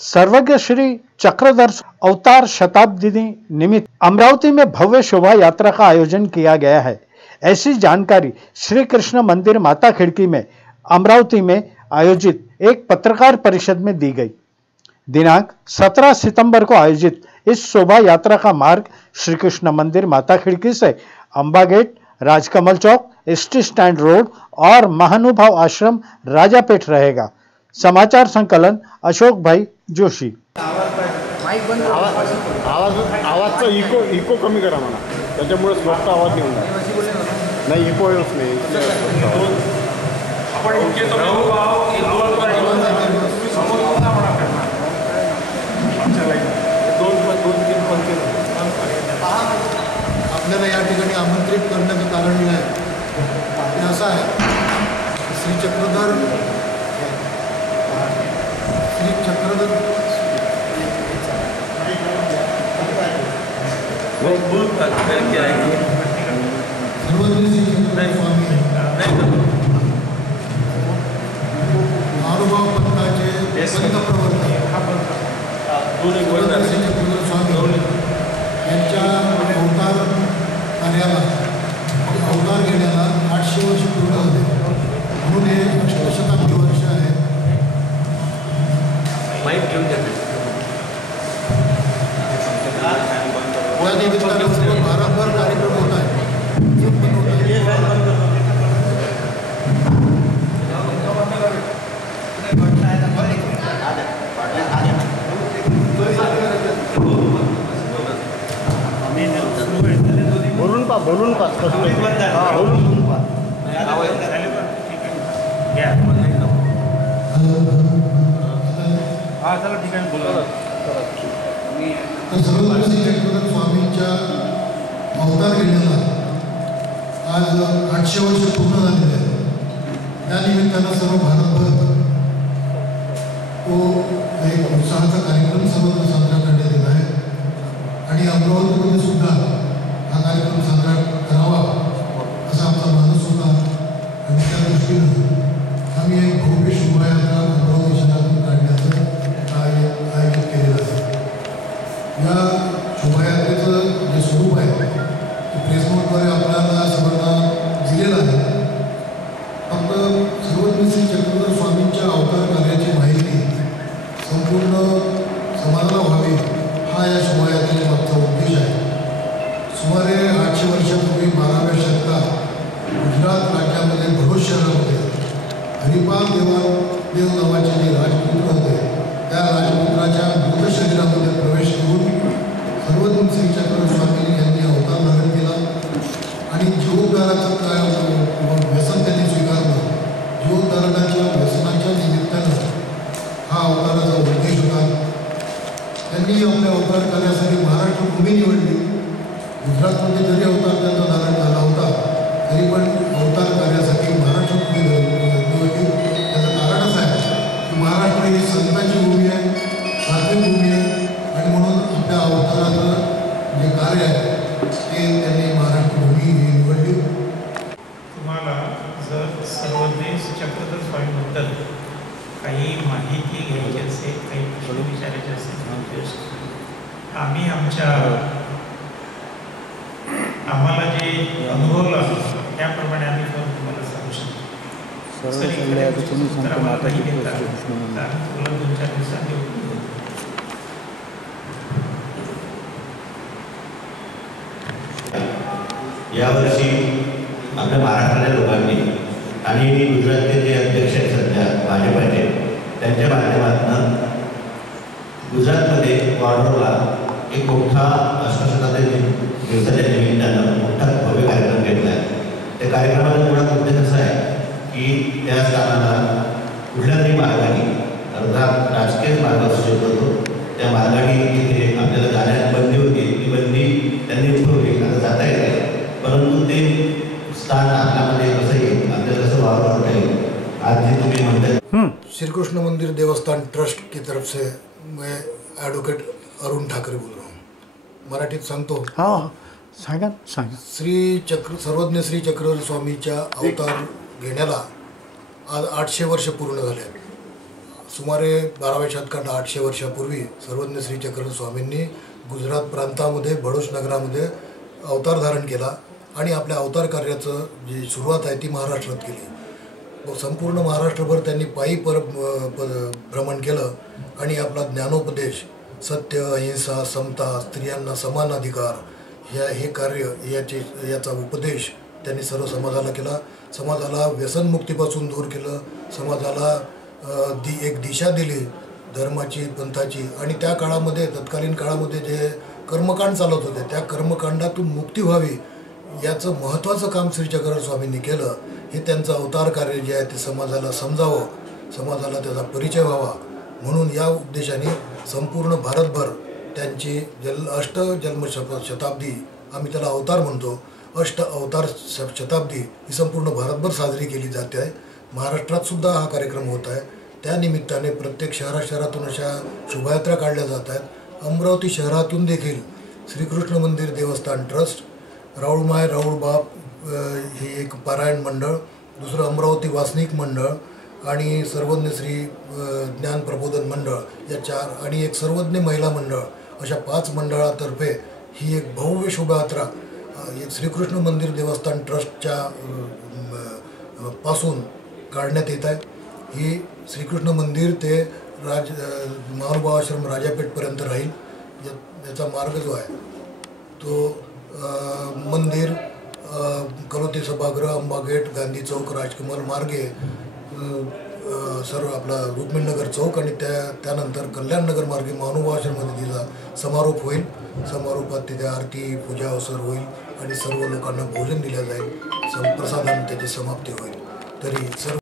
सर्वज्ञ श्री चक्रधर अवतार शताब्दी निमित्त अमरावती में भव्य शोभा यात्रा का आयोजन किया गया है। ऐसी जानकारी श्री कृष्ण मंदिर माता खिड़की में अमरावती में आयोजित एक पत्रकार परिषद में दी गई। दिनांक 17 सितंबर को आयोजित इस शोभा यात्रा का मार्ग श्री कृष्ण मंदिर माता खिड़की से अंबा गेट, राजकमल चौक, एसटी स्टैंड रोड और महानुभाव आश्रम राजापेठ रहेगा। समाचार संकलन अशोक भाई जोशी। आवाजचा इको कमी करा म्हणा, त्याच्यामुळे स्वतः आवाज येऊन नाही, इको येत नाही। आपल्याला या ठिकाणी आमंत्रित करण्याचं कारण हे आहे, ते असं आहे, श्री चक्रधर महानुभाव पंथाचे पंतप्रवर्तक चक्रधर स्वामी यांच्या अवतार कार्याला अवतार घेण्याला 800 वर्ष पूर्ण होते, म्हणून हे अष्टशताब्दी वर्ष आहे। या निमित्तानं सर्व भारतभर कार्यक्रम होत आहे। बोलून पा सर्वज्ञ चक्रधर स्वामींच्या अवतार घेण्याला आज 800 वर्ष पूर्ण झालेले आहेत। त्या निमित्तानं सर्व भारतभर तो एक उत्साहाचा कार्यक्रम सर्वत्र साजरा करण्यात येत आहे आणि अमरावतीमध्ये सुद्धा हा कार्यक्रम साजरा करावा असा आमचा मानस होता आणि त्या दृष्टीनं आम्ही एक भव्य शोभायात्रा अमरावती शहरातून काढण्याचं आयोजित केलेलं आहे। या शोभायात्रेचं जे स्वरूप आहे ते प्रेसनोटद्वारे आपल्याला सर्वांना दिलेलं आहे। फक्त सर्वज्ञ श्री चक्रधर स्वामींच्या अवतार कार्याची माहिती संपूर्ण समाजाला व्हावी हा या शोभायात्रेच्या मागचा उद्देश आहे। सुमारे 800 वर्षापूर्वी 12व्या शतकात गुजरात राज्यामध्ये भरूच शहरामध्ये हरिपाल देव नावाचे जे राजपुत्र होते, त्या राजपुत्राच्या मृत शरीरामध्ये प्रवेश करून सर्वज्ञ श्री चक्रधर स्वामी यांनी अवतार धारण केला आणि जीवोद्धाराचं व्यसन त्यांनी स्वीकारलं। जीवोद्धारणाच्या व्यसनाच्या निमित्तानं हा अवताराचा उद्देश होता। त्यांनी आपल्या अवतार कार्यासाठी महाराष्ट्र भूमी निवडली। गुजरातमध्ये जरी अवतार त्यांचा धारण झाला होता तरी पण अवतार कार्यासाठी महाराष्ट्र भूमी निवडली। त्याचं कारण असं आहे की महाराष्ट्र ही संतांची भूमी आहे, सात्विक भूमी आहे आणि म्हणून आपल्या अवताराचं जे कार्य आहे ते त्यांनी महाराष्ट्र भूमी ही निवडली। तुम्हाला जर सर्वज्ञ चक्रधर स्वामीबद्दल काही माहिती घ्यायची असेल, काही प्रश्न विचारायचे असेल, आम्ही आम्हाला जे अनुभवलं त्याप्रमाणे आम्ही तुम्हाला सांगू शकतो। यावर्षी आपल्या महाराष्ट्रातल्या लोकांनी आणि गुजरातचे जे अध्यक्ष आहेत सध्या भाजपाचे, त्यांच्या माध्यमातून गुजरातमध्ये वाडोरला एक मोठा अष्टशताब्दी दिवसाच्या निमित्तानं मोठा भव्य कार्यक्रम घेतला आहे। त्या कार्यक्रमाचा मुळात उद्देश असा आहे की त्या स्थानाला कुठल्या तरी मार्गाने, अर्थात राजकीय मार्ग असू शकतो, त्या मार्गाने तिथे आपल्याला जाण्यात बंदी होती, ती बंदी त्यांनी उठवली, आता जाता येते, परंतु ते स्थान आपल्यामध्ये कसं येईल, आपल्याला कसं वावरता येईल, आज जे तुम्ही म्हणताय श्री कृष्ण मंदिर देवस्थान ट्रस्ट की तरफ से मैं एडवोकेट अरुण ठाकरे बोल रहा हूँ। मराठीत सांगतो। हाँ सांगा। सर्वज्ञ श्री चक्रधर स्वामीच्या अवतार घेण्याला आज 800 वर्ष पूर्ण झाले। सुमारे 12व्या शतकात 800 वर्षापूर्वी सर्वज्ञ श्री चक्रधर स्वामींनी गुजरात प्रांतामध्ये बडोच नगरामध्ये अवतार धारण केला आणि आपल्या अवतार कार्याचं जी सुरुवात आहे ती महाराष्ट्रात केली. संपूर्ण महाराष्ट्रभर त्यांनी पायी भ्रमण केलं आणि आपला ज्ञानोपदेश, सत्य, अहिंसा, समता, स्त्रियांना समान अधिकार हे कार्य याचा उपदेश त्यांनी सर्व समाजाला केला. समाजाला व्यसनमुक्तीपासून दूर केलं, समाजाला एक दिशा दिली धर्माची, पंथाची. आणि त्या काळामध्ये, तत्कालीन काळामध्ये जे कर्मकांड चालत होते त्या कर्मकांडातून मुक्ती व्हावी याचं महत्त्वाचं काम श्री चक्रधर स्वामींनी केलं. हे त्यांचं अवतार कार्य जे आहे ते समाजाला समजावं, समाजाला त्याचा परिचय व्हावा म्हणून या उद्देशाने संपूर्ण भारतभर त्यांची शताब्दी, आम्ही त्याला अवतार म्हणतो, अवतार शताब्दी ही संपूर्ण भारतभर साजरी केली जाते आहे. महाराष्ट्रात सुद्धा हा कार्यक्रम होत आहे. त्या निमित्ताने प्रत्येक शहरातून अशा शोभायात्रा काढल्या जात आहेत. अमरावती शहरातून देखील श्रीकृष्ण मंदिर देवस्थान ट्रस्ट, राऊळमाय राऊळबाप हे एक पारायण मंडळ, दुसरं अमरावती वासनिक मंडळ आणि सर्वज्ञ श्री ज्ञान प्रबोधन मंडळ या 4 आणि एक सर्वज्ञ महिला मंडळ अशा 5 मंडळातर्फे ही एक भव्य शोभायात्रा श्रीकृष्ण मंदिर देवस्थान ट्रस्टच्या पासून काढण्यात येत आहे. ही श्रीकृष्ण मंदिर ते महानुभाव आश्रम राजापेठपर्यंत राहील. याचा मार्ग जो आहे तो मंदिर कलोती सभागृह, अंबा गेट, गांधी चौक, राजकमल मार्गे सर्व आपला रुक्मिणनगर चौक आणि त्यानंतर कल्याणनगर मार्गे महानुभाव आश्रममध्ये तिचा समारोप होईल. समारोपात तिथे आरती, पूजा अवसर होईल आणि सर्व लोकांना भोजन दिलं जाईल. प्रसादाने त्याची समाप्ती होईल. तरी सर्व